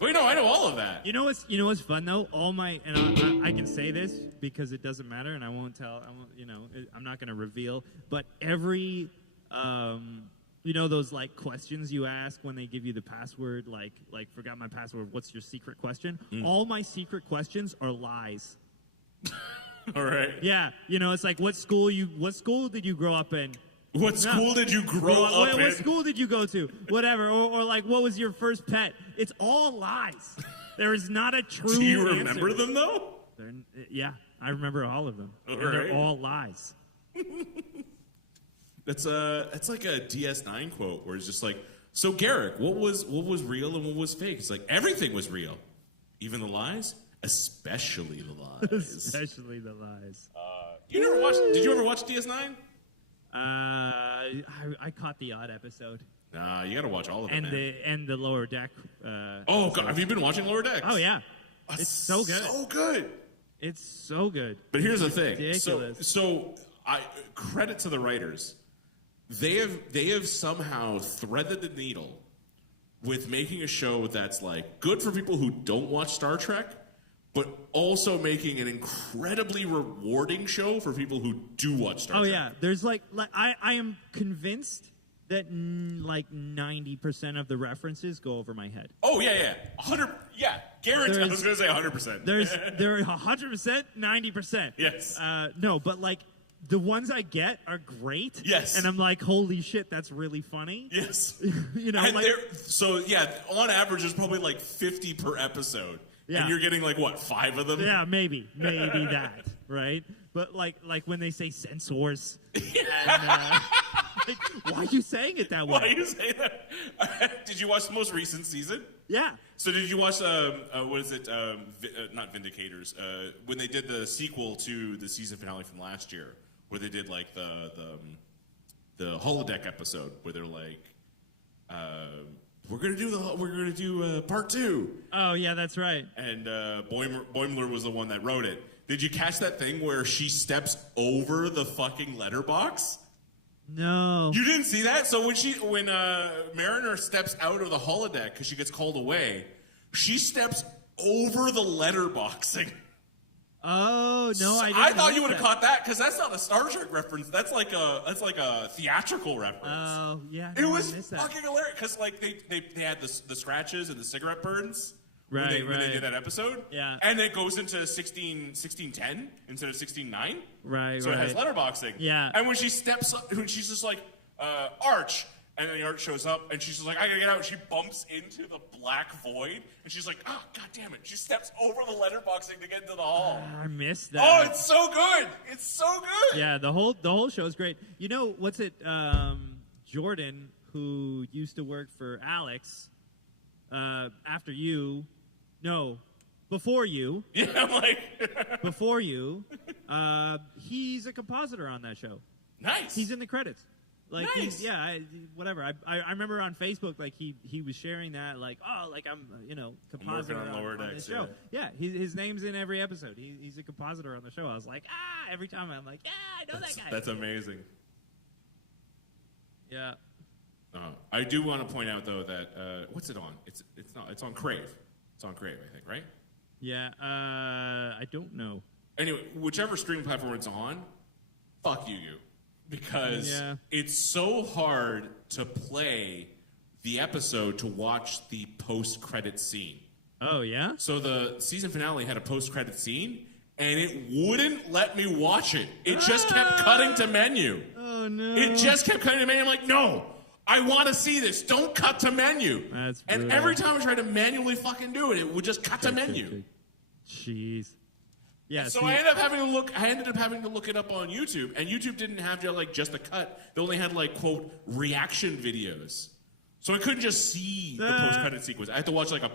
Wait, no, I know all of that. You know what's fun though? All my and I can say this because it doesn't matter, and I won't tell. I'm not going to reveal. But every those like questions you ask when they give you the password, like forgot my password. What's your secret question? All my secret questions are lies. All right. Yeah, you know, it's like what school did you grow up in? What school did you grow up in? What school did you go to? Whatever. Or like, what was your first pet? It's all lies. There is not a true Do you answer. remember them, though? Yeah, I remember all of them. All And right. they're all lies. That's like a DS9 quote where it's just like, so Garrick, what was real and what was fake? It's like everything was real, even the lies, especially the lies. Especially the lies. Did you ever watch DS9? I caught the odd episode. Nah, you got to watch all of it, man. And the lower deck. Oh God, have you been watching Lower Decks? Oh yeah, it's so good. So good. It's so good. But here's the thing. Ridiculous. So I credit to the writers. They have somehow threaded the needle with making a show that's like good for people who don't watch Star Trek, but also making an incredibly rewarding show for people who do watch Star Trek. Oh yeah, there's like I am convinced that like 90% of the references go over my head. Oh yeah. 100. Yeah, guaranteed. I was gonna say 100%. They're 100%, 90%. Yes. No, but like the ones I get are great. Yes. And I'm like, holy shit, that's really funny. Yes. You know, and like so yeah, on average, there's probably like 50 per episode. Yeah. And you're getting like what, 5 of them? yeah, maybe that, right? But like when they say sensors, and, like, why are you saying it that way? Why are you saying that? Did you watch the most recent season? Yeah. So did you watch what is it? Not Vindicators. When they did the sequel to the season finale from last year, where they did like the holodeck episode, where they're like, we're gonna do part 2. Oh yeah, that's right. And Boimler was the one that wrote it. Did you catch that thing where she steps over the fucking letterbox? No. You didn't see that? So when Mariner steps out of the holodeck because she gets called away, she steps over the letterboxing. Oh no, I didn't. I thought notice you would have that. caught that because that's not a Star Trek reference. That's like a theatrical reference. Oh yeah. It no, I was missed that. fucking hilarious because like they had the scratches and the cigarette burns. Right, when they right. did that episode. Yeah. And it goes into 1610 instead of 16:9. Right, So it has right. letterboxing. Yeah. And when she steps up, when she's just like, Arch, and then the Arch shows up, and she's just like, I gotta get out. And she bumps into the black void, and she's like, oh, god damn it. She steps over the letterboxing to get into the hall. I missed that. Oh, it's so good. It's so good. Yeah, the whole show is great. You know, what's it? Jordan, who used to work for Alex, before you. Yeah, I'm like... Before you, he's a compositor on that show. Nice. He's in the credits. Like, Nice. whatever. I remember on Facebook, like he was sharing that, like, oh, like I'm, compositor on Lower on Decks, this show. Yeah, his name's in every episode. He's a compositor on the show. I was like, every time I'm like, I know that guy. That's amazing. Yeah. I do want to point out though that what's it on? It's on Crave. It's on Crave, I think, right? Yeah. I don't know. Anyway, whichever streaming platform it's on, fuck you, because Yeah. it's so hard to play the episode to watch the post-credit scene. Oh yeah. So the season finale had a post-credit scene, and it wouldn't let me watch it. It just kept cutting to menu. Oh no. It just kept cutting to menu. I'm like, no, I want to see this. Don't cut to menu. That's and brutal. every time I tried to manually fucking do it, it would just cut to menu. Jeez. Yeah. So see- I ended up having to look it up on YouTube, and YouTube didn't have just a cut. They only had like quote reaction videos. So I couldn't just see the post-credit sequence. I had to watch like a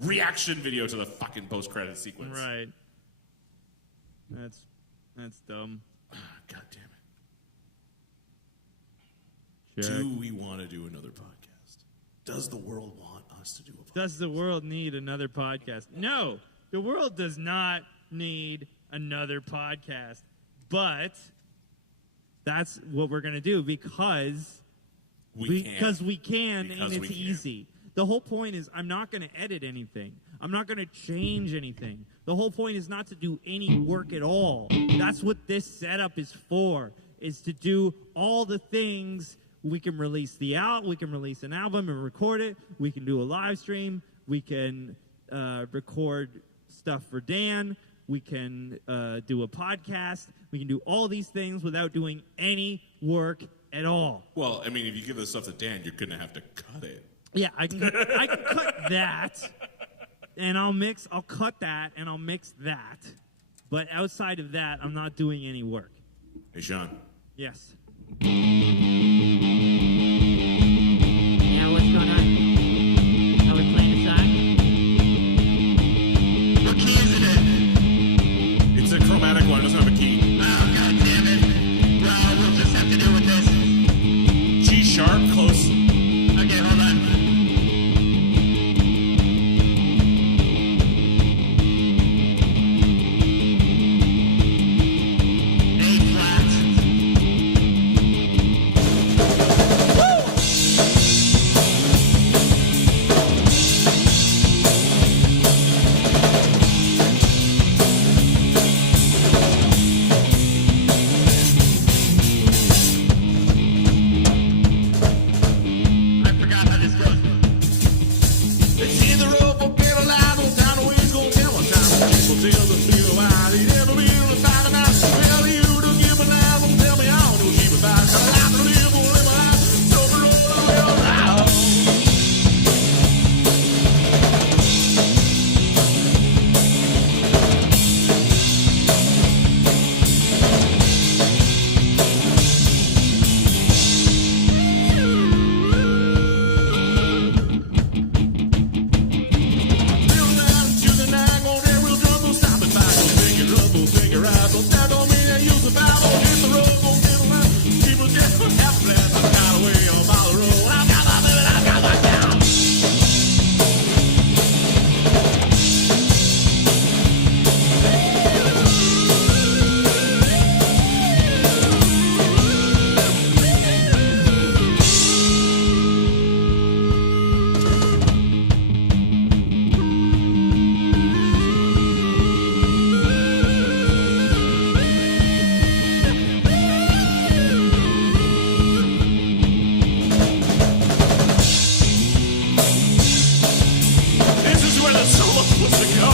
reaction video to the fucking post-credit sequence. Right. That's dumb. God damn it. Sure. Do we want to do another podcast? Does the world want us to do a podcast? Does the world need another podcast? No, the world does not need another podcast. But that's what we're going to do because we can, Because and we it's can. easy. The whole point is I'm not going to edit anything. I'm not going to change anything. The whole point is not to do any work at all. That's what this setup is for, is to do all the things. We can release we can release an album and record it. We can do a live stream. We can record stuff for Dan. We can do a podcast. We can do all these things without doing any work at all. Well, I mean, if you give this stuff to Dan, you're going to have to cut it. Yeah, I can cut that, and I'll cut that, and I'll mix that. But outside of that, I'm not doing any work. Hey, Sean. Yes. Yeah, what's going on? Are we playing a song? What key is it in? It's a chromatic one. It doesn't have a key. Oh, God damn it. Well, we'll just have to deal with this. G sharp, close. Okay, hold on. A flat. I forgot how this goes. It's either up or get alive. On time the way's gonna tell what time. People tell the feel why they never been able to find them out. Tell you to give a laugh and tell me how to keep it back. I like to live or live my life. So the road will out. This is where the solo's supposed to go.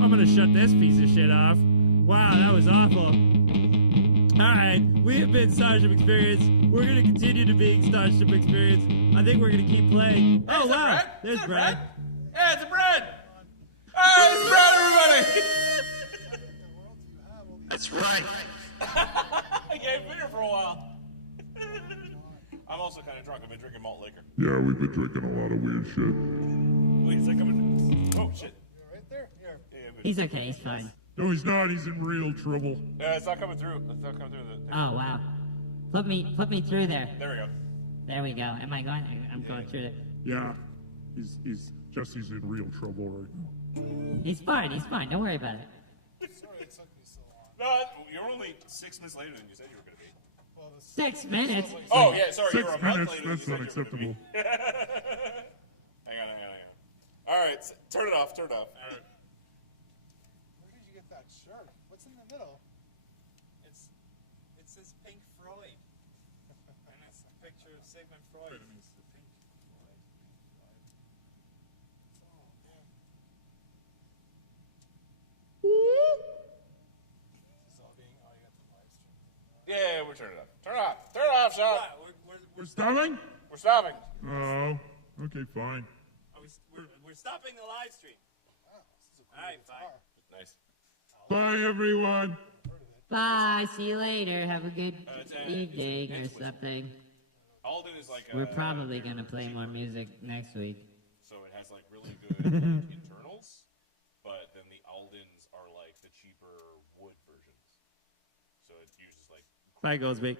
I'm going to shut this piece of shit off. Wow, that was awful. All right, we have been Starship Experience. We're going to continue to be Starship Experience. I think we're going to keep playing. Oh, is that wow. Brad? There's Is that Brad. Yeah, it's a bread. Oh, it's bread, everybody. That's right. I gave beer for a while. I'm also kind of drunk. I've been drinking malt liquor. Yeah, we've been drinking a lot of weird shit. Wait, is that coming? Oh, shit. He's okay, he's fine. No, he's not. He's in real trouble. It's not coming through. It's not coming through. Oh, wow. Put me through there. There we go. There we go. Am I going? I'm going through it. Yeah, Jesse's in real trouble right now. He's fine, Don't worry about it. No, you're only 6 minutes later than you said you were going to be. 6 minutes? Oh, yeah, sorry. you 6 were a month minutes, later that's than you said you were unacceptable. gonna be. Hang on. All right, turn it off. All right. Where did you get that shirt? What's in the middle? It says Pink Floyd. And it's a picture of Sigmund Freud. Yeah, we're turning it off. Turn it off. Turn it off, Sean. We're stopping? We're stopping. Oh, okay, fine. We're stopping the live stream. All right, fine. Nice. Bye, everyone. Bye, see you later. Have a good It's evening or Twist. something. Alden is like We're probably going to play more music next week. So it has like really good like, internals, but then the Aldens are like the cheaper wood versions. So it uses like Bye, Goldsbeak.